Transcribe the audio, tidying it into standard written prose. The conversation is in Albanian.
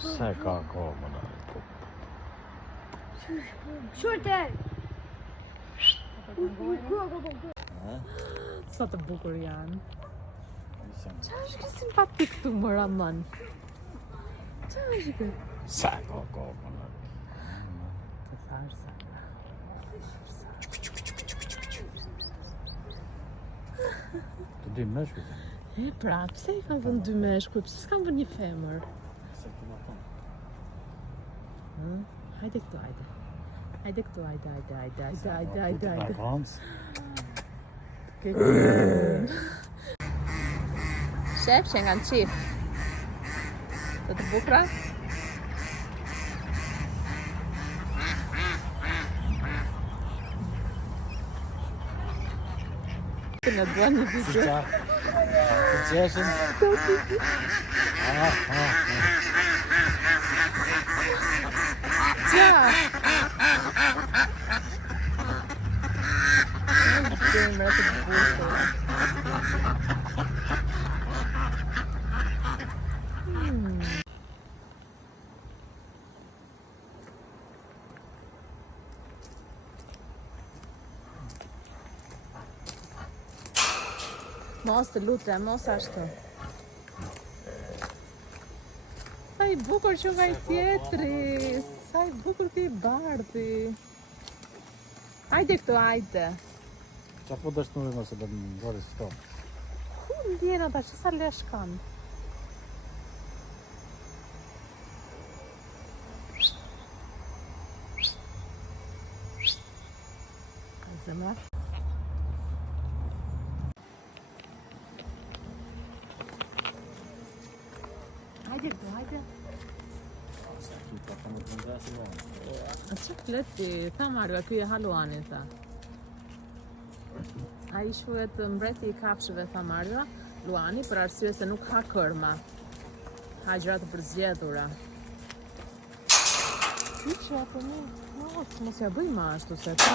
Se ka kohë më në Shurte! Sa të bukur janë. Qa është kërë simpatik këtu më Ramon? Qa është kërë? Se ka kohë më në Të thash sa. Të dy meshkuj E pra, pse i kanë vënë 2 meshkuj? Pse s'kan vënë një femër? Se të më thonë Hajde këtu, hajde. Hajde këtu, hajde. Shef, që nga në qif. Të të bukra? Të në duan një video. Si qeshin? Qa? Zemra të bukur. Mos të lutem, mos ashtu. Sa i bukur që nga I tjetri. Sa I bukur që I bardhi. Hajde këtu, hajde. Qa po dështënuri nëse do të më ngori së tonë? Ku ndjen ata që sa lesh kanë? Zemra. Hajde këtu, hajde. Ka të më të mëndesi lonë. A që fleti, tha Mario, ky e Haluani, tha. A I shuhet mbreti I kafshëve, tha Mario, Luani, për arsye se nuk ha kërma. Ha gjëra të përzgjedhura. Ky që apo një, mos ja bëj ma ashtu se ta.